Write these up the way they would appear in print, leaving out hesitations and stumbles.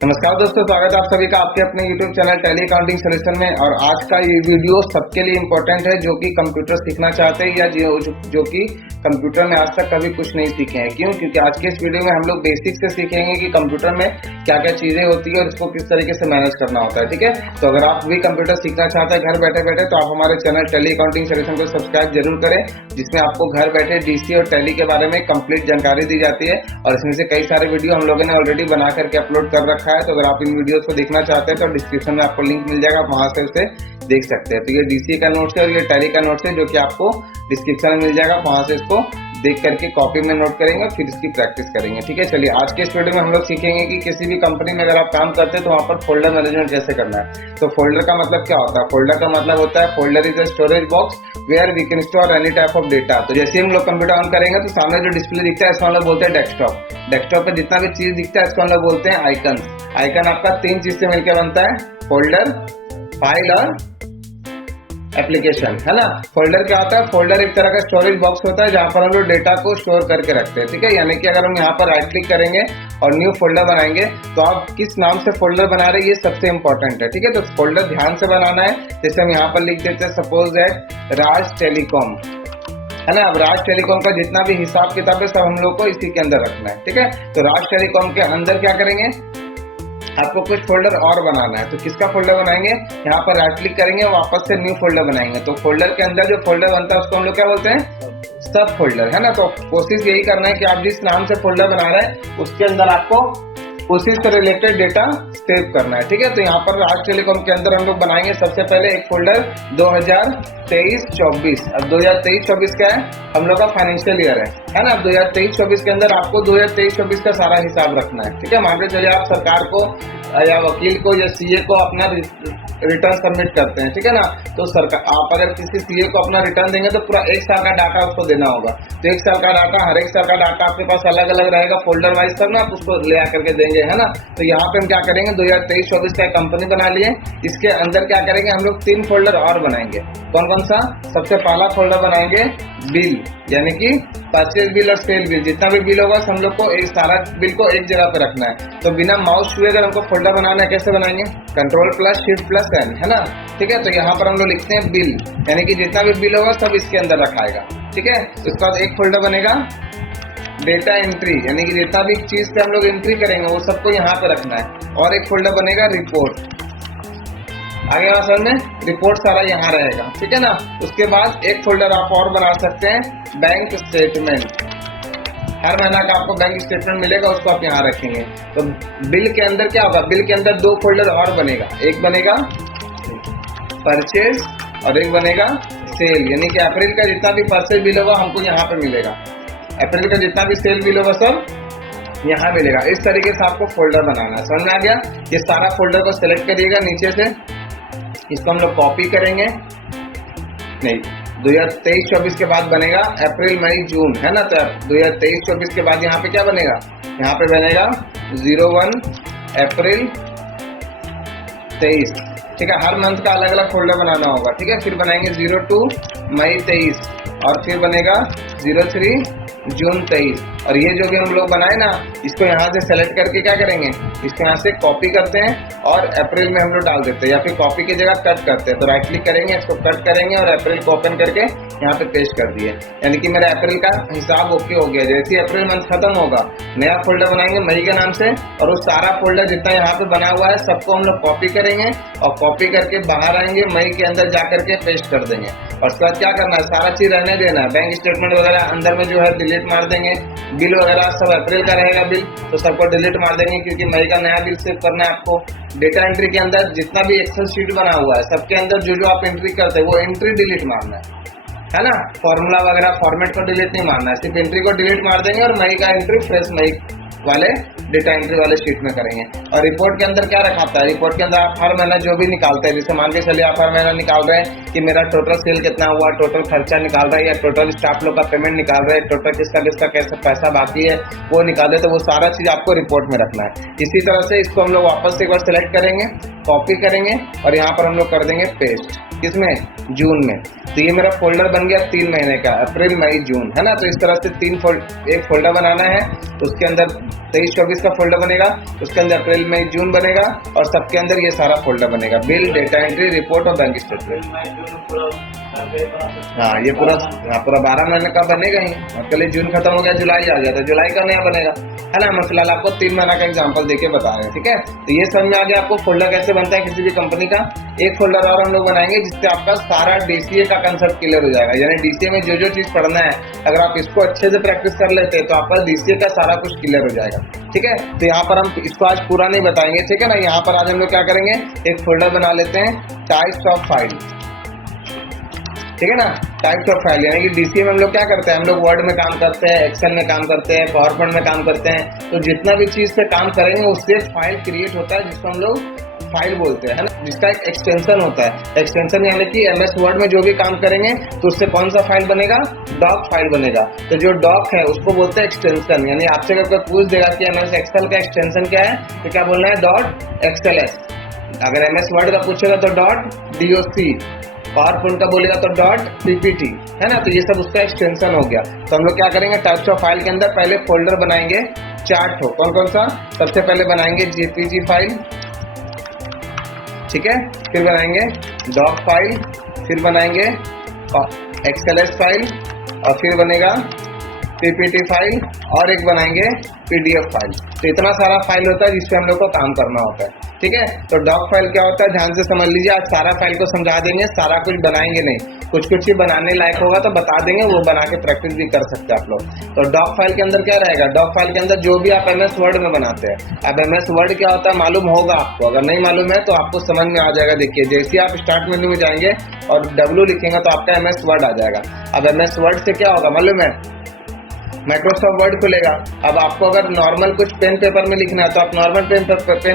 नमस्कार दोस्तों, स्वागत है आप सभी का आपके अपने YouTube channel tally accounting solution में। और आज का ये वीडियो सबके लिए इम्पोर्टेंट है जो कि कंप्यूटर सीखना चाहते हैं या जो कि कंप्यूटर में आज तक कभी कुछ नहीं सीखे हैं। क्यों? क्योंकि आज के इस वीडियो में हम लोग बेसिक से सीखेंगे कि कंप्यूटर में क्या क्या चीजें होती है और इसको किस तरीके से मैनेज करना होता है। ठीक है, तो अगर आप भी कंप्यूटर सीखना चाहते हैं घर बैठे बैठे, तो आप हमारे चैनल टैली अकाउंटिंग सॉल्यूशन को सब्सक्राइब जरूर करें, जिसमें आपको घर बैठे डीसी और टैली के बारे में कंप्लीट जानकारी दी जाती है। और इसमें से कई सारे वीडियो हम लोगों ने ऑलरेडी बना करके अपलोड कर रखा है। तो अगर आप इन वीडियोस को देखना चाहते हैं तो डिस्क्रिप्शन में आपको लिंक मिल जाएगा, वहां से उसे देख सकते हैं। तो ये डीसी का नोट्स है और ये टैली का नोट्स है जो कि आपको डिस्क्रिप्शन में मिल जाएगा, वहां से इसको देख करके कॉपी में नोट करेंगे और फिर इसकी प्रैक्टिस करेंगे। ठीक है, चलिए आज के इस वीडियो में हम लोग सीखेंगे कि किसी भी कंपनी में अगर आप काम करते हैं तो वहां पर फोल्डर मैनेजमेंट कैसे करना है। तो फोल्डर का मतलब क्या होता है? फोल्डर का मतलब होता है folder is a storage box where we can store any type of data. तो जैसे हम लोग कंप्यूटर ऑन करेंगे तो सामने जो डिस्प्ले दिखता है इसको हम लोग बोलते हैं डेस्कटॉप। डेस्कटॉप पे जितना भी चीज दिखता है इसको हम लोग बोलते हैं आइकन। आइकन आपका तीन चीज से मिलकर बनता है, फोल्डर, फाइल और एप्लीकेशन, है ना। फोल्डर क्या होता है? फोल्डर एक तरह का स्टोरेज बॉक्स होता है जहां पर हम लोग डेटा को स्टोर करके रखते हैं। ठीक है, यानी कि अगर हम यहाँ पर राइट क्लिक करेंगे और न्यू फोल्डर बनाएंगे तो आप किस नाम से फोल्डर बना रहे हैं ये सबसे इंपॉर्टेंट है। ठीक है, तो फोल्डर ध्यान से बनाना है। जैसे हम यहाँ पर लिख देते हैं सपोज दैट राज टेलीकॉम, है ना। अब राज टेलीकॉम का जितना भी हिसाब किताब है सब हम लोग को इसी के अंदर रखना है। ठीक है, तो राज टेलीकॉम के अंदर क्या करेंगे, आपको कुछ फोल्डर और बनाना है। तो किसका फोल्डर बनाएंगे? यहाँ पर राइट क्लिक करेंगे, वापस से न्यू फोल्डर बनाएंगे। तो फोल्डर के अंदर जो फोल्डर बनता है उसको हम लोग क्या बोलते हैं? सब फोल्डर, है ना। तो कोशिश यही करना है कि आप जिस नाम से फोल्डर बना रहे हैं उसके अंदर आपको उसी से रिलेटेड डेटा सेव करना है। ठीक है, तो यहाँ पर राज टेलीकॉम के अंदर हम लोग बनाएंगे सबसे पहले एक फोल्डर 2023-24। अब 2023-24 क्या है? हम लोग का फाइनेंशियल ईयर है ना। 2023-24 के अंदर आपको 2023-24 का सारा हिसाब रखना है। ठीक है, मान के चलिए आप सरकार को या वकील को या सीए को अपना रिटर्न सबमिट करते हैं। ठीक है ना, तो सरकार आप अगर किसी सीए को अपना रिटर्न देंगे तो पूरा एक साल का डाटा उसको देना होगा। तो एक साल का डाटा, हर एक साल का डाटा आपके पास अलग अलग रहेगा फोल्डर वाइज, सब ना आप उसको ले आकर के देंगे, है ना। तो यहाँ पे हम क्या करेंगे, 2023-24 का कंपनी बना लिए, इसके अंदर क्या करेंगे हम लोग 3 फोल्डर और बनाएंगे। कौन कौन सा? सबसे पहला फोल्डर बनाएंगे बिल, यानी कि परचेज बिल और सेल बिल। जितना भी बिल होगा हम लोग को एक सारा बिल को एक जगह पे रखना है। तो बिना माउस छुए अगर हमको फोल्डर बनाना है कैसे बनाएंगे? Ctrl+Shift+N, है ना। ठीक है, तो यहाँ पर हम लोग लिखते हैं बिल, यानी कि जितना भी बिल होगा सब इसके अंदर रखाएगा। ठीक है, उसके बाद एक फोल्डर बनेगा डेटा एंट्री, यानी कि जितना भी चीज से हम लोग एंट्री करेंगे वो सबको यहाँ पे रखना है। और एक फोल्डर बनेगा रिपोर्ट, आगे बात समझ में, रिपोर्ट सारा यहाँ रहेगा। ठीक है ना। उसके बाद एक फोल्डर आप और बना सकते हैं बैंक स्टेटमेंट। हर महीना का आपको बैंक स्टेटमेंट मिलेगा, उसको आप यहाँ रखेंगे। तो बिल के अंदर क्या होगा? बिल के अंदर 2 फोल्डर और बनेगा, एक बनेगा परचेज और एक बनेगा सेल, यानी कि अप्रैल का जितना भी परचेज बिल होगा हमको यहाँ पे मिलेगा, अप्रैल का जितना भी सेल बिल होगा सब यहाँ मिलेगा। इस तरीके से आपको फोल्डर बनाना है। समझ में आ गया? ये सारा फोल्डर को सिलेक्ट करिएगा नीचे से, इसको हम लोग कॉपी करेंगे। नहीं, 2023-24 के बाद बनेगा अप्रैल मई जून, है ना। तो 2023-24 के बाद यहाँ पे क्या बनेगा? यहाँ पे बनेगा 01 अप्रैल 23। ठीक है, हर मंथ का अलग अलग फोल्डर बनाना होगा। ठीक है, फिर बनाएंगे 02 मई 23 और फिर बनेगा 03 जून 23। और ये जो भी हम लोग बनाए ना, इसको यहाँ से सेलेक्ट करके क्या करेंगे, इसको यहाँ से कॉपी करते हैं और अप्रैल में हम लोग डाल देते हैं, या फिर कॉपी की जगह कट करते हैं। तो राइट क्लिक करेंगे, इसको कट करेंगे और अप्रैल को ओपन करके यहाँ पे पेस्ट कर दिए, यानी कि मेरा अप्रैल का हिसाब ओके हो गया। जैसे ही अप्रैल मंथ खत्म होगा नया फोल्डर बनाएंगे मई के नाम से, और वो सारा फोल्डर जितना यहाँ पे बना हुआ है सबको हम लोग कॉपी करेंगे और कॉपी करके बाहर आएंगे, मई के अंदर जा करके पेस्ट कर देंगे। और उसके बाद क्या करना है, सारा चीज रहने देना है। बैंक स्टेटमेंट वगैरह अंदर में जो है डिलीट मार देंगे, बिल वगैरह सब अप्रैल का रहेगा बिल, तो सबको डिलीट मार देंगे क्योंकि मई का नया बिल सेव करना है आपको। डेटा एंट्री के अंदर जितना भी एक्सेल शीट बना हुआ है सबके अंदर जो जो आप एंट्री करते हैं वो एंट्री डिलीट मारना है ना। फॉर्मूला वगैरह फॉर्मेट को डिलीट नहीं मारना है, सिर्फ एंट्री को डिलीट मार देंगे और मई का एंट्री फ्रेश मई वाले डेटा एंट्री वाले शीट में करेंगे। और रिपोर्ट के अंदर क्या रखा था? रिपोर्ट के अंदर आप हर महीना जो भी निकालते हैं, जैसे मान के चलिए आप हर महीना निकाल रहे हैं कि मेरा टोटल सेल कितना हुआ, टोटल खर्चा निकाल रहे हैं, या टोटल स्टाफ लोग का पेमेंट निकाल रहे हैं, टोटल किसका किसका कैसा पैसा बाकी है वो निकाले, तो वो सारा चीज आपको रिपोर्ट में रखना है। इसी तरह से इसको हम लोग वापस से एक बार सिलेक्ट करेंगे कॉपी करेंगे और यहाँ पर हम लोग कर देंगे पेस्ट। किसमें? जून में। तो ये मेरा फोल्डर बन गया 3 महीने का, अप्रैल मई जून, है ना। तो इस तरह से एक फोल्डर बनाना है। तो उसके अंदर 23-24 का फोल्डर बनेगा, उसके अंदर अप्रैल मई जून बनेगा और सबके अंदर ये सारा फोल्डर बनेगा, बिल, डेटा एंट्री, रिपोर्ट और बैंक स्टेटमेंट। हाँ, ये पूरा 12 महीने का बनेगा ही। चलिए जून खत्म हो गया, जुलाई आ गया, तो जुलाई का नया बनेगा, है ना। मैं फिलहाल आपको 3 महीना का एग्जांपल देके बता रहे हैं, ठीक है। तो ये समझ में आ गया आपको फोल्डर कैसे बनता है किसी भी कंपनी का। एक फोल्डर और हम लोग बनाएंगे जिससे आपका सारा डीसीए का कंसेप्ट क्लियर हो जाएगा। यानी डीसीए में जो जो चीज पढ़ना है, अगर आप इसको अच्छे से प्रैक्टिस कर लेते हैं तो आपका डीसीए का सारा कुछ क्लियर हो जाएगा, ठीक है। तो यहाँ पर हम इसको आज पूरा नहीं बताएंगे, ठीक है ना। यहाँ पर आज हम लोग क्या करेंगे, एक फोल्डर बना लेते हैं, टाइप्स ऑफ फाइल, ठीक है ना। टाइप्स ऑफ फाइल यानी कि डीसीए में हम लोग क्या करते हैं, हम लोग वर्ड में काम करते हैं, एक्सेल में काम करते हैं, पावर पॉइंट में काम करते हैं। तो जितना भी चीज पे काम करेंगे उससे फाइल क्रिएट होता है, जिसको हम लोग फाइल बोलते हैं, है ना। जिसका एक एक्सटेंशन होता है। एक्सटेंशन यानी कि एमएस वर्ड में जो भी काम करेंगे तो उससे कौन सा फाइल बनेगा, डॉक फाइल बनेगा। तो जो डॉक है उसको बोलते हैं एक्सटेंशन। यानी आपसे अगर कोई पूछ देगा कि एमएस एक्सेल का एक्सटेंशन क्या है, तो क्या बोलना है, डॉट एक्सएलएस। अगर एमएस वर्ड का पूछेगा तो डॉट डीओसी, पावर पॉइंट का बोलेगा तो डॉट पीपीटी, है ना। तो ये सब उसका एक्सटेंशन हो गया। तो हम लोग क्या करेंगे, टाइप्स ऑफ फाइल के अंदर पहले फोल्डर बनाएंगे 4 ठो। कौन कौन सा? सबसे पहले बनाएंगे जेपीजी फाइल, ठीक है। फिर बनाएंगे डॉक फाइल, फिर बनाएंगे एक्सएलएस फाइल और फिर बनेगा पीपीटी फाइल और एक बनाएंगे पीडीएफ फाइल। तो इतना सारा फाइल होता है जिससे हम लोग को काम करना होता है, ठीक है। तो डॉक फाइल क्या होता है, ध्यान से समझ लीजिए। आज सारा फाइल को समझा देंगे, सारा कुछ बनाएंगे नहीं, कुछ कुछ ही बनाने लायक होगा तो बता देंगे, वो बना के प्रैक्टिस भी कर सकते हैं आप लोग। तो डॉक फाइल के अंदर क्या रहेगा, डॉक फाइल के अंदर जो भी आप एमएस वर्ड में बनाते हैं। अब एमएस वर्ड क्या होता है मालूम होगा आपको, अगर नहीं मालूम है तो आपको समझ में आ जाएगा। देखिए जैसे आप स्टार्ट मेन्यू में जाएंगे और डब्ल्यू लिखेंगे तो आपका एमएस वर्ड आ जाएगा। अब एमएस वर्ड से क्या होगा मालूम है, माइक्रोसॉफ्ट वर्ड खुलेगा। अब आपको अगर नॉर्मल कुछ पेन पेपर में लिखना है तो आप नॉर्मल पेन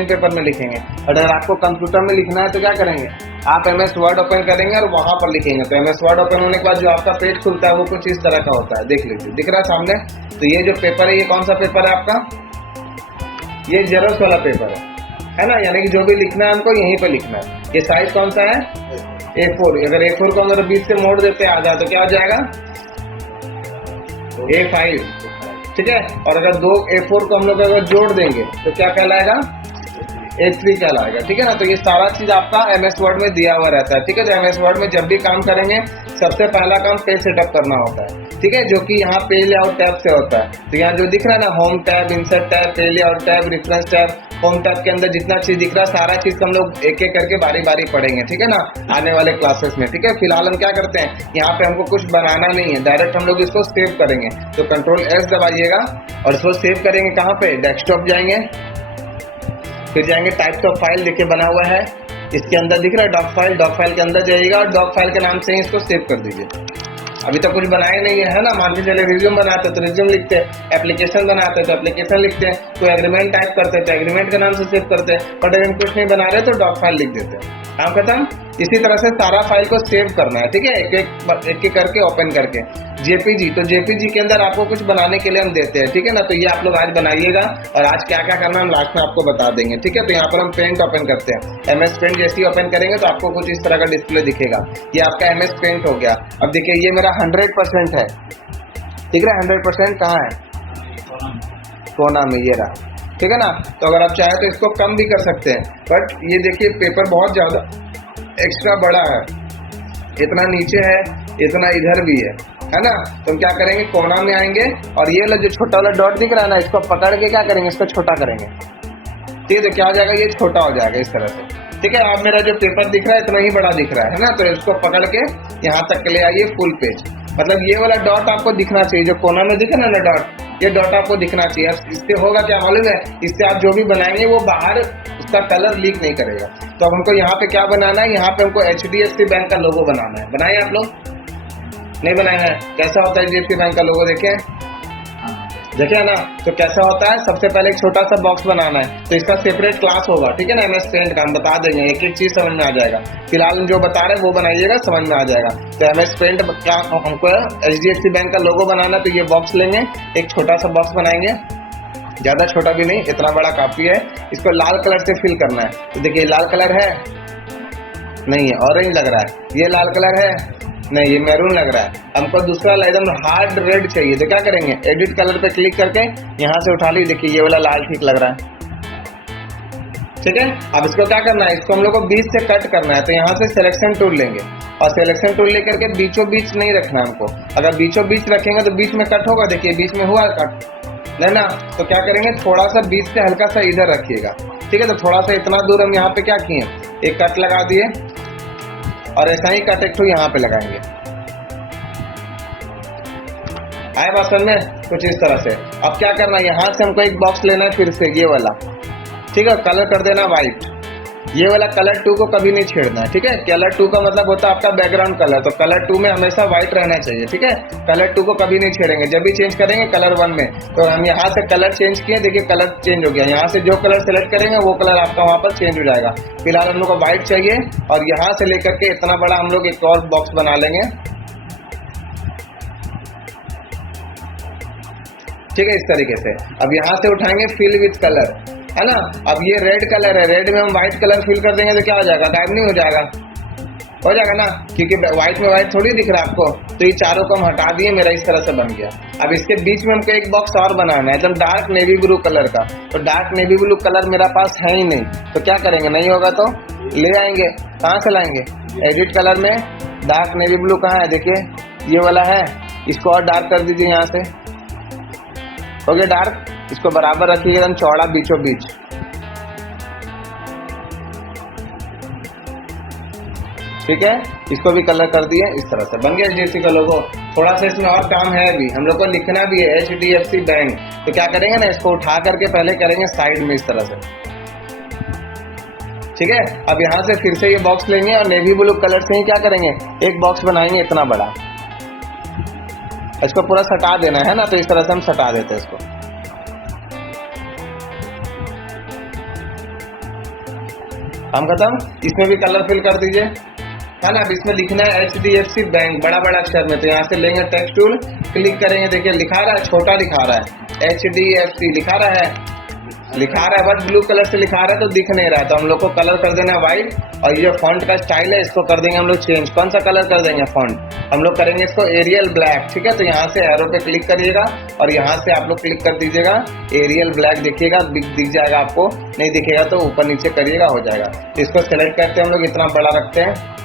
पेपर में लिखेंगे। और अगर आपको कंप्यूटर में लिखना है तो क्या करेंगे, आप एमएस वर्ड ओपन करेंगे और वहां पर लिखेंगे। तो एमएस वर्ड ओपन होने के बाद जो आपका पेज खुलता है वो कुछ इस तरह का होता है, देख लीजिए, दिख रहा है सामने। तो ये जो पेपर है, ये कौन सा पेपर है आपका, ये जेरोक्स वाला पेपर है ना। यानी कि जो भी लिखना है हमको यहीं पर लिखना है। ये साइज कौन सा है, A4। अगर A4 को अगर 20 से मोड़ देते आ जाए तो क्या हो जाएगा, A5, ठीक है। और अगर 2 A4 को हम लोग अगर जोड़ देंगे तो क्या कहलाएगा, A3 कहलाएगा, ठीक है ना। तो ये सारा चीज आपका एमएस वर्ड में दिया हुआ रहता है, ठीक है। तो एमएस वर्ड में जब भी काम करेंगे सबसे पहला काम पेज सेटअप करना होता है, ठीक है, जो कि यहाँ पेज लेआउट टैब से होता है। तो यहाँ जो दिख रहा है ना, home tab, insert tab, page layout tab, reference tab, home tab के अंदर जितना चीज दिख रहा है सारा चीज हम लोग एक एक करके बारी बारी पढ़ेंगे, ठीक है ना, आने वाले क्लासेस में, ठीक है। फिलहाल हम क्या करते हैं, यहाँ पे हमको कुछ बनाना नहीं है, डायरेक्ट हम लोग इसको सेव करेंगे। तो Ctrl+S दबाइएगा और इसको सेव करेंगे कहाँ पे, डेस्कटॉप जाएंगे, फिर जाएंगे टाइप्स ऑफ फाइल, देखिए बना हुआ है इसके अंदर दिख रहा है डॉक फाइल। डॉक फाइल के अंदर जाइएगा और डॉक फाइल के नाम से ही इसको सेव कर दीजिए। अभी तो कुछ बनाए नहीं है ना, मान के चले रिज्यूम बनाते हैं तो रिज्यूम लिखते हैं, एप्लीकेशन बनाते हैं तो एप्लीकेशन लिखते हैं, कोई एग्रीमेंट टाइप करते हैं तो एग्रीमेंट के नाम से सेव करते हैं। बट अगर कुछ नहीं बना रहे तो डॉक फाइल लिख देते हैं, काम खत्म। इसी तरह से सारा फाइल को सेव करना है, ठीक है, एक एक करके ओपन करके। जेपीजी, तो जेपीजी के अंदर आपको कुछ बनाने के लिए हम देते हैं, ठीक है ना। तो ये आप लोग आज बनाइएगा और आज क्या क्या करना हम लास्ट में आपको बता देंगे, ठीक है। तो यहाँ पर हम पेंट ओपन करते हैं, एमएस पेंट जैसे ही ओपन करेंगे तो आपको कुछ इस तरह का डिस्प्ले दिखेगा। ये आपका एमएस पेंट हो गया। अब देखिए ये मेरा 100% है, ठीक है। 100% कहाँ है, कोना में, ये रहा, ठीक है ना। तो अगर आप चाहे तो इसको कम भी कर सकते हैं, बट ये देखिए पेपर बहुत ज्यादा एक्स्ट्रा बड़ा है, इतना नीचे है, इतना इधर भी है ना। तो हम क्या करेंगे, कोना में आएंगे और ये वाला जो छोटा वाला डॉट दिख रहा है ना, इसको पकड़ के क्या करेंगे, इसको छोटा करेंगे, ठीक है। तो क्या हो जाएगा, ये छोटा हो जाएगा इस तरह से, ठीक है। अब मेरा जो पेपर दिख रहा है इतना ही बड़ा दिख रहा है ना। तो इसको पकड़ के यहाँ तक ले आइए फुल पेज। मतलब ये वाला डॉट आपको दिखना चाहिए, जो कोना में दिखा ना डॉट, ये डॉट आपको दिखना चाहिए। इससे होगा क्या मालूम है, इससे आप जो भी बनाएंगे वो बाहर उसका कलर लीक नहीं करेगा। तो अब हमको यहाँ पे क्या बनाना है, यहाँ पे हमको HDFC बैंक का लोगो बनाना है। बनाए आप लोग, नहीं बनाए हैं, कैसा होता है HDFC बैंक का लोगो, देखे ना। तो कैसा होता है, सबसे पहले एक छोटा सा बॉक्स बनाना है, तो इसका सेपरेट क्लास होगा, ठीक है ना। एमएस पेंट का हम बता देंगे, एक एक चीज समझ में आ जाएगा। फिलहाल जो बता रहे हैं वो बनाइएगा, समझ में आ जाएगा। तो एमएस पेंट का हमको HDFC बैंक का लोगो बनाना, तो ये बॉक्स लेंगे, एक छोटा सा बॉक्स बनाएंगे, ज्यादा छोटा भी नहीं, इतना बड़ा काफी है। इसको लाल कलर से फिल करना है। तो देखिए लाल कलर है नहीं है, ऑरेंज लग रहा है। ये लाल कलर है नहीं, ये मैरून लग रहा है। हमको दूसरा एकदम हार्ड रेड चाहिए, तो क्या करेंगे, एडिट कलर पे क्लिक करके यहाँ से उठा ली। देखिए ये वाला लाल ठीक लग रहा है, ठीक है। अब इसको क्या करना है, इसको हम लोग को बीच से कट करना है। तो यहाँ से सिलेक्शन टूल लेंगे और सिलेक्शन टूल लेकर के बीचों बीच नहीं रखना है हमको। अगर बीचों बीच रखेंगे तो बीच में कट होगा। देखिए बीच में हुआ कट, नहीं ना। तो क्या करेंगे, थोड़ा सा बीच से हल्का सा इधर रखिएगा, ठीक है। तो थोड़ा सा इतना दूर हम यहाँ पे क्या किए, एक कट लगा दिए और ऐसा ही कट एक ठो यहाँ पे लगाएंगे। आए बात समझ में, कुछ इस तरह से। अब क्या करना है, यहाँ से हमको एक बॉक्स लेना है फिर से ये वाला, ठीक है। कलर कर देना व्हाइट। ये वाला कलर 2 को कभी नहीं छेड़ना है, ठीक है। कलर 2 का मतलब होता है आपका बैकग्राउंड कलर, तो कलर 2 में हमेशा व्हाइट रहना चाहिए, ठीक है। कलर 2 को कभी नहीं छेड़ेंगे, जब भी चेंज करेंगे कलर 1 में। तो हम यहाँ से कलर चेंज किए, देखिए कलर चेंज हो गया। यहाँ से जो कलर सेलेक्ट करेंगे वो कलर आपका वहाँ पर चेंज हो जाएगा। फिलहाल हम लोग को व्हाइट चाहिए और यहाँ से लेकर के इतना बड़ा हम लोग एक और बॉक्स बना लेंगे, ठीक है, इस तरीके से। अब यहाँ से उठाएंगे फिल विथ कलर, है ना। अब ये रेड कलर है, रेड में हम व्हाइट कलर फिल कर देंगे तो क्या हो जाएगा, गायब नहीं हो जाएगा, हो जाएगा ना, क्योंकि व्हाइट में व्हाइट थोड़ी दिख रहा है आपको। तो ये चारों को हम हटा दिए, मेरा इस तरह से बन गया। अब इसके बीच में हमको एक बॉक्स और बनाना है, एकदम डार्क नेवी ब्लू कलर का। तो डार्क नेवी ब्लू कलर मेरा पास है ही नहीं, तो क्या करेंगे, नहीं होगा तो ले आएंगे। कहाँ से लाएंगे, एडिट कलर में डार्क नेवी ब्लू कहाँ है, देखिए ये वाला है। इसको और डार्क कर दीजिए, यहाँ से हो गया डार्क। इसको बराबर रखिए एकदम चौड़ा बीचों बीच, ठीक है। इसको भी कलर कर दिए, इस तरह से बन गया HDFC का लोगो। थोड़ा सा इसमें और काम है अभी, हम लोग को लिखना भी है HDFC बैंक। तो क्या करेंगे ना, इसको उठा करके पहले करेंगे साइड में इस तरह से, ठीक है। अब यहाँ से फिर से ये बॉक्स लेंगे और नेवी ब्लू कलर से ही क्या करेंगे, एक बॉक्स बनाएंगे इतना बड़ा। इसको पूरा सटा देना है ना, तो इस तरह से हम सटा देते हैं इसको। हम खत्म, इसमें भी कलर फिल कर दीजिए, है ना। अब इसमें लिखना है HDFC बैंक बड़ा बड़ा अक्षर में। तो यहाँ से लेंगे टेक्स्ट टूल, क्लिक करेंगे, देखिए लिखा रहा है, छोटा लिखा रहा है, HDFC लिखा रहा है, बट ब्लू कलर से लिखा रहा है तो दिख नहीं रहा है। तो हम लोग को कलर कर देना है व्हाइट। और ये जो फॉन्ट का स्टाइल है इसको कर देंगे हम लोग चेंज। कौन सा कलर कर देंगे फॉन्ट, हम लोग करेंगे इसको एरियल ब्लैक, ठीक है। तो यहाँ से एरो पे क्लिक करिएगा और यहाँ से आप लोग क्लिक कर दीजिएगा एरियल ब्लैक, देखिएगा दिख जाएगा आपको, नहीं दिखेगा तो ऊपर नीचे करिएगा, हो जाएगा। तो इसको सेलेक्ट करते हैं हम लोग, इतना बड़ा रखते हैं।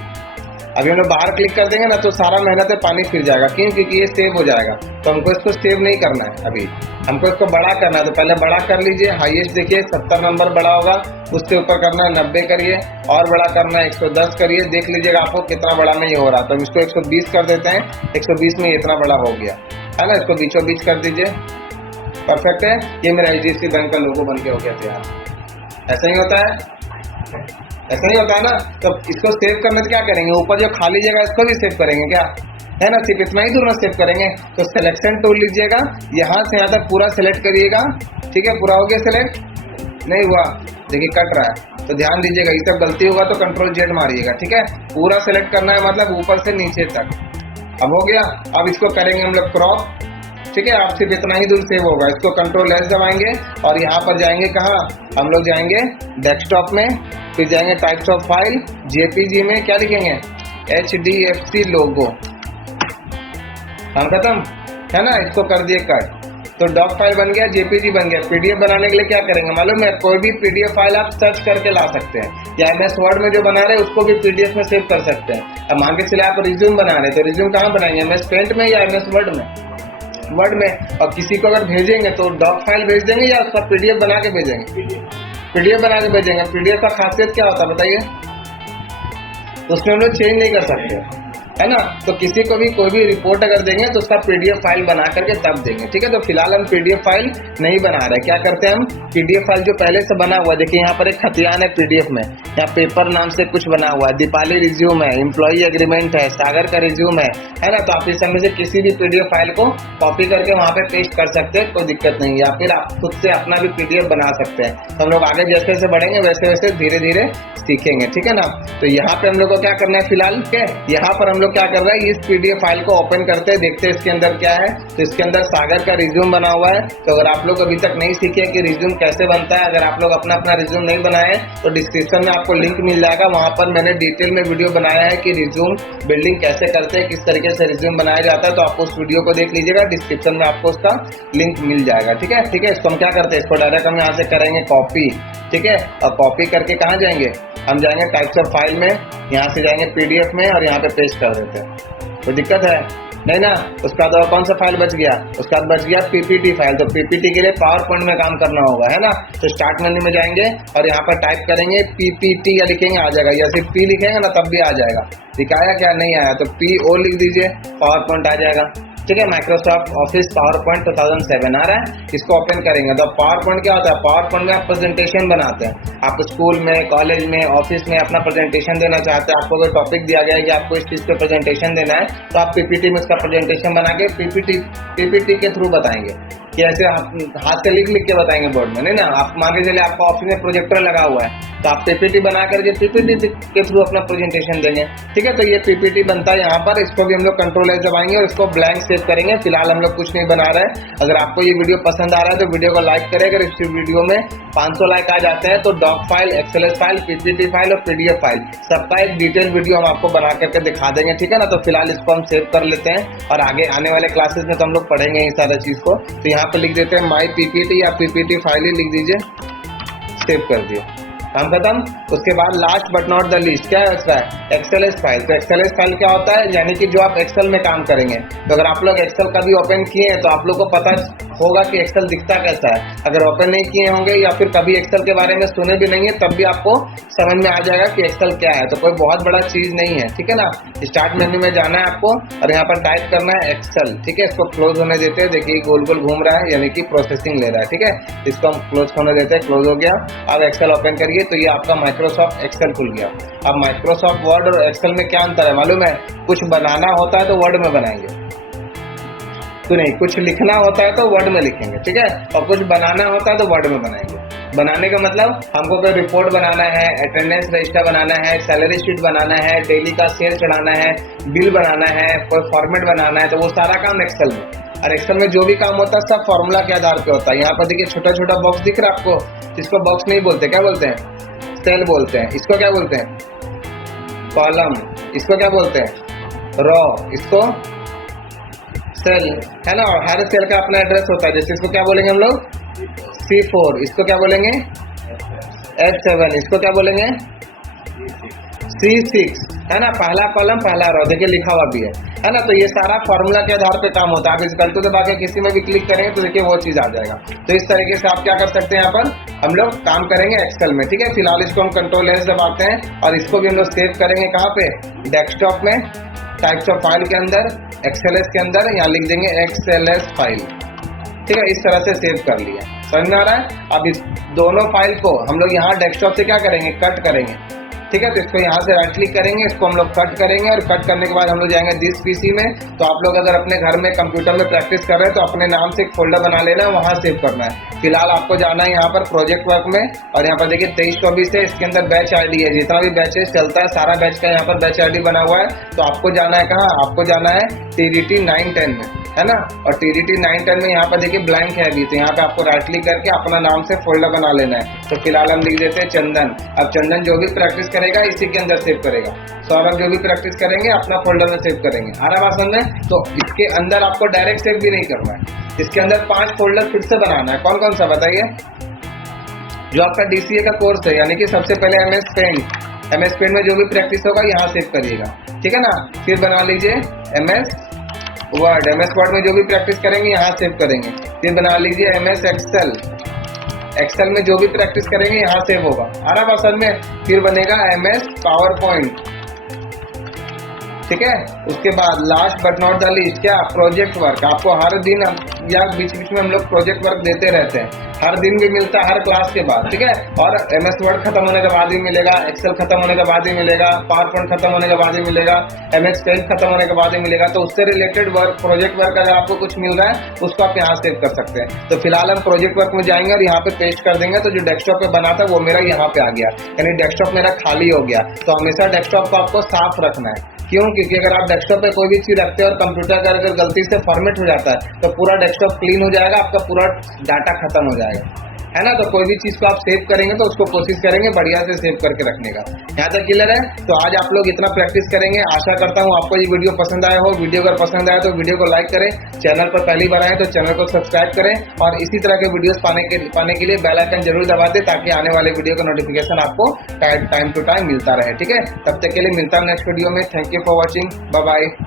अभी हम लोग बाहर क्लिक कर देंगे ना तो सारा मेहनत है पानी फिर जाएगा, क्यों, क्योंकि ये सेव हो जाएगा। तो हमको इसको सेव नहीं करना है, अभी हमको इसको बड़ा करना है। तो पहले बड़ा कर लीजिए, हाईएस्ट देखिए 70 नंबर बड़ा होगा, उससे ऊपर करना है 90 करिए, और बड़ा करना है 110 करिए। देख लीजिएगा आपको कितना बड़ा में ये हो रहा। तो इसको 120 कर देते हैं, 120 में इतना बड़ा हो गया, है ना। इसको बीचों बीच कर दीजिए, परफेक्ट है। ये मेरा HDFC बैंक का लोगो बन के हो गया तैयार। ऐसा ही होता है, ऐसा ही होता है ना। तो इसको सेव करने से क्या करेंगे, ऊपर जो खाली जगह इसको भी सेव करेंगे क्या, है ना। सिर्फ इतना ही दूर में सेव करेंगे। तो सिलेक्शन टूल लीजिएगा, यहाँ से यहाँ तक पूरा सेलेक्ट करिएगा, ठीक है। पूरा हो गया सेलेक्ट, नहीं हुआ देखिए कट रहा है, तो ध्यान दीजिएगा। ये सब गलती होगा तो Ctrl Z मारिएगा, ठीक है। पूरा सेलेक्ट करना है, मतलब ऊपर से नीचे तक। अब हो गया। अब इसको करेंगे हम लोग क्रॉप, ठीक है। आप सिर्फ इतना ही दूर सेव होगा। इसको Ctrl S दबाएंगे और यहाँ पर जाएंगे कहाँ, हम लोग जाएंगे डेस्कटॉप में, फिर जाएंगे टाइप्स ऑफ फाइल, JPG में क्या लिखेंगे, HDFC लोगो। हम खत्म, है ना। इसको कर दिए कट, तो डॉक फाइल बन गया, JPG बन गया। PDF बनाने के लिए क्या करेंगे मालूम है, कोई भी PDF फाइल आप सर्च करके ला सकते हैं, या MS वर्ड में जो बना रहे हैं उसको भी PDF में सेव कर सकते हैं। अब मान के चले आप रिज्यूम बना रहे हैं, तो रिज्यूम कहाँ बनाएंगे, MS पेंट में या MS वर्ड में, वर्ड में। और किसी को अगर भेजेंगे तो डॉक फाइल भेज देंगे या उसका PDF बना के भेजेंगे, PDF बना के भेजेंगे। PDF का खासियत क्या होता है बताइए, उसमें हम लोग चेंज नहीं कर सकते, है ना। तो किसी को भी कोई भी रिपोर्ट अगर देंगे तो उसका PDF फाइल बना करके तब देंगे, ठीक है। तो फिलहाल हम PDF फाइल नहीं बना रहे, क्या करते हैं हम, PDF फाइल जो पहले से बना हुआ है, देखिए यहाँ पर एक खतियान है PDF में, यहाँ पेपर नाम से कुछ बना हुआ है, दीपाली रिज्यूम है, एम्प्लॉई एग्रीमेंट है, सागर का रिज्यूम है ना। तो आप इस समय से किसी भी PDF फाइल को कॉपी करके वहाँ पे पेस्ट कर सकते हैं, कोई दिक्कत नहीं, या फिर आप खुद से अपना भी PDF बना सकते हैं। तो हम लोग आगे जैसे जैसे बढ़ेंगे वैसे वैसे धीरे धीरे सीखेंगे, ठीक है ना। तो यहाँ पे हम लोग को क्या करना है फिलहाल, क्या यहाँ पर हम लोग क्या कर रहे हैं, इस पीडीएफ फाइल को ओपन करते हैं, देखते हैं इसके अंदर क्या है। तो इसके अंदर सागर का रिज्यूम बना हुआ है। तो अगर आप लोग अभी तक नहीं सीखे कि रिज्यूम कैसे बनता है, अगर आप लोग अपना अपना रिज्यूम नहीं बनाए तो डिस्क्रिप्शन में आपको लिंक मिल जाएगा, वहां पर मैंने डिटेल में वीडियो बनाया है कि रिज्यूम बिल्डिंग कैसे करते हैं, किस तरीके से रिज्यूम बनाया जाता है। तो आप उस वीडियो को देख लीजिएगा, डिस्क्रिप्शन में आपको उसका लिंक मिल जाएगा। ठीक है, इसको हम क्या करते हैं, इसको डायरेक्ट हम यहाँ से करेंगे कॉपी। ठीक है, और कॉपी करके कहाँ जाएंगे, हम जाएंगे टाइप्स ऑफ फाइल में, यहाँ से जाएंगे पीडीएफ में और यहाँ पे पेस्ट कर देते हैं। तो दिक्कत है नहीं ना। उसके बाद और कौन सा फाइल बच गया, उसके बाद बच गया पीपीटी फाइल। तो पीपीटी के लिए पावर पॉइंट में काम करना होगा, है ना। तो स्टार्ट मेन्यू में जाएंगे और यहाँ पर टाइप करेंगे पीपीटी, या लिखेंगे आ जाएगा, या सिर्फ पी लिखेंगे ना तब भी आ जाएगा। दिखाया क्या, नहीं आया तो PO लिख दीजिए, पावर पॉइंट आ जाएगा। ठीक है, माइक्रोसॉफ्ट ऑफिस पावर पॉइंट 2007 आ रहा है, इसको ओपन करेंगे। तो पावर पॉइंट क्या होता है, पावर पॉइंट में आप प्रेजेंटेशन बनाते हैं। आप स्कूल में, कॉलेज में, ऑफिस में अपना प्रेजेंटेशन देना चाहते हैं, आपको कोई टॉपिक दिया गया है कि आपको इस चीज पे प्रेजेंटेशन देना है, तो आप पीपीटी में उसका प्रेजेंटेशन बना के पीपीटी के थ्रू बताएंगे कि ऐसे आप हाथ से लिख के बताएंगे बोर्ड में, नहीं ना। आप मान के चलिए आपका ऑफिस में प्रोजेक्टर लगा हुआ है, तो आप पीपीटी बना करके पीपीटी के थ्रू अपना प्रेजेंटेशन देंगे। ठीक है, तो ये पीपीटी बनता है यहाँ पर। इसको भी हम लोग कंट्रोल एस दबाएंगे और इसको ब्लैंक सेव करेंगे। फिलहाल हम लोग कुछ नहीं बना रहे हैं। अगर आपको ये वीडियो पसंद आ रहा है तो वीडियो को लाइक करें। अगर इस वीडियो में 500 लाइक आ जाते हैं तो doc file, XLS file, PPT file और पीडीएफ फाइल सबका एक डिटेल वीडियो हम आपको बना करके दिखा देंगे। ठीक है ना। तो फिलहाल इसको हम सेव कर लेते हैं और आगे आने वाले क्लासेस में तो हम लोग पढ़ेंगे ये सारा चीज को। तो यहाँ पे लिख देते हैं माई पीपीटी या पीपीटी फाइल ही लिख दीजिए, सेव कर दिए, काम खत्म। उसके बाद last but not the least क्या है, उसका एक्सएलएस फाइल। तो एक्सएलएस फाइल क्या होता है, यानी कि जो आप एक्सेल में काम करेंगे। तो अगर आप लोग एक्सेल कभी ओपन किए हैं तो आप लोग को पता होगा कि एक्सेल दिखता कैसा है। अगर ओपन नहीं किए होंगे या फिर कभी एक्सेल के बारे में सुने भी नहीं है, तब भी आपको समझ में आ जाएगा कि एक्सेल क्या है। तो कोई बहुत बड़ा चीज नहीं है, ठीक है ना। स्टार्ट मेन्यू में जाना है आपको और यहाँ पर टाइप करना है एक्सेल। ठीक है, इसको क्लोज होने देते हैं। देखिए गोल गोल घूम रहा है, यानी कि प्रोसेसिंग ले रहा है। ठीक है, इसको हम क्लोज होने देते हैं, क्लोज हो गया। अब एक्सेल ओपन करिए तो ये आपका माइक्रोसॉफ्ट एक्सेल खुल गया। अब माइक्रोसॉफ्ट वर्ड और एक्सेल में क्या अंतर है मालूम है, कुछ बनाना होता है तो वर्ड में बनाएंगे, तो नहीं कुछ लिखना होता है तो वर्ड में लिखेंगे। ठीक है, और कुछ बनाना होता है तो वर्ड में बनाएंगे। बनाने का मतलब हमको कोई रिपोर्ट बनाना है, अटेंडेंस रजिस्टर बनाना है, सैलरी शीट बनाना है, डेली का सेल चढ़ाना है, बिल बनाना है, कोई फॉर्मेट बनाना है, तो वो सारा काम एक्सेल में। और एक्सेल में जो भी काम होता है सब फॉर्मूला के आधार पे होता है। यहाँ पर देखिए छोटा छोटा बॉक्स दिख रहा है आपको, इसको बॉक्स नहीं बोलते, क्या बोलते हैं, सेल बोलते हैं। इसको क्या बोलते हैं, कॉलम। इसको क्या बोलते हैं, रो। इसको सेल, है ना। और हर सेल का अपना एड्रेस होता है। जैसे इसको क्या बोलेंगे हम लोग, C4। इसको क्या बोलेंगे, H7। इसको क्या बोलेंगे, C6, है ना। पहला कॉलम पहला रो, देखिए लिखा हुआ भी है ना। तो ये सारा फॉर्मूला के आधार पे काम होता है। आप इस गलती दबा के किसी में भी क्लिक करेंगे तो देखिए वो चीज आ जाएगा। तो इस तरीके से आप क्या कर सकते हैं, यहाँ पर हम लोग काम करेंगे एक्सेल में। ठीक है, फिलहाल इसको हम कंट्रोल एस दबाते हैं और इसको भी हम लोग सेव करेंगे कहाँ पे, डेस्कटॉप में, टाइप्स ऑफ फाइल के अंदर, एक्सएलएस के अंदर, यहाँ लिख देंगे एक्सएलएस फाइल। ठीक है, इस तरह से सेव कर लिया, समझ में आ रहा है। अब इस दोनों फाइल को हम लोग यहाँ डेस्कटॉप से क्या करेंगे, कट करेंगे। ठीक है, तो इसको यहाँ से राइट क्लिक करेंगे, इसको हम लोग कट करेंगे और कट करने के बाद हम लोग जाएंगे दिस पीसी में। तो आप लोग अगर अपने घर में कंप्यूटर में प्रैक्टिस कर रहे हैं तो अपने नाम से एक फोल्डर बना लेना है, वहां सेव करना है। फिलहाल आपको जाना है यहाँ पर प्रोजेक्ट वर्क में और यहाँ पर देखिए 23-24 है, इसके अंदर बैच आईडी है। जितना भी बैचेस चलता है सारा बैच का यहाँ पर बैच आईडी बना हुआ है। तो आपको जाना है कहाँ, आपको जाना है TDT 910 में, है ना। और TDT 910 में यहाँ पर देखिए ब्लैंक है अभी, तो यहाँ पे आपको राइट क्लिक करके अपना नाम से फोल्डर बना लेना है। तो फिलहाल हम लिख देते हैं चंदन। अब चंदन जो भी प्रैक्टिस करेगा इसी के अंदर सेव करेगा। सौरभ जो भी प्रैक्टिस करेंगे अपना फोल्डर में सेव करेंगे। आ रहा बात समझ में। तो इसके अंदर आपको डायरेक्ट सेव भी नहीं करना है, इसके अंदर 5 फोल्डर फिर से बनाना है। कौन कौन सा बताइए, जो आपका DCA का कोर्स है, यानी कि सबसे पहले MS पेंट में जो भी प्रैक्टिस होगा यहाँ सेव करिएगा। ठीक है ना। फिर बना लीजिए MS वर्ड में जो भी प्रैक्टिस करेंगे यहाँ सेव करेंगे। फिर बना लीजिए MS एक्सेल में जो भी प्रैक्टिस करेंगे यहाँ सेव होगा। आ रहा बात समझ में। फिर बनेगा MS पावर पॉइंट। ठीक है, उसके बाद last but not the least क्या, प्रोजेक्ट वर्क। आपको हर दिन या बीच बीच में हम लोग प्रोजेक्ट वर्क देते रहते हैं, हर दिन भी मिलता है, हर क्लास के बाद। ठीक है, और MS वर्ड खत्म होने के बाद भी मिलेगा, एक्सेल खत्म होने के बाद भी मिलेगा, पावर पॉइंट खत्म होने के बाद भी मिलेगा, MS पेंट खत्म होने के बाद भी मिलेगा। तो उससे रिलेटेड वर्क, प्रोजेक्ट वर्क अगर आपको कुछ मिल रहा है उसको आप यहाँ सेव कर सकते हैं। तो फिलहाल हम प्रोजेक्ट वर्क में जाएंगे और यहाँ पे पेस्ट कर देंगे। तो जो डेस्कटॉप पे बना था वो मेरा यहाँ पे आ गया, यानी डेस्कटॉप मेरा खाली हो गया। तो हमेशा डेस्कटॉप को आपको साफ रखना है। क्यों? क्योंकि अगर आप डेस्कटॉप पे कोई भी चीज रखते हैं और कंप्यूटर का अगर गलती से फॉर्मेट हो जाता है तो पूरा डेस्कटॉप क्लीन हो जाएगा, आपका पूरा डाटा खत्म हो जाएगा, है ना। तो कोई भी चीज को आप सेव करेंगे तो उसको कोशिश करेंगे बढ़िया से सेव करके रखने का। यहाँ तक क्लियर है? तो आज आप लोग इतना प्रैक्टिस करेंगे। आशा करता हूँ आपको ये वीडियो पसंद आया हो। वीडियो अगर पसंद आया तो वीडियो को लाइक करें, चैनल पर पहली बार आए तो चैनल को सब्सक्राइब करें और इसी तरह के वीडियोस पाने के लिए बेल आइकन जरूर दबा दें ताकि आने वाले वीडियो का नोटिफिकेशन आपको टाइम टू टाइम मिलता रहे। ठीक है, तब तक के लिए मिलता हूँ नेक्स्ट वीडियो में। Thank you for watching, bye bye.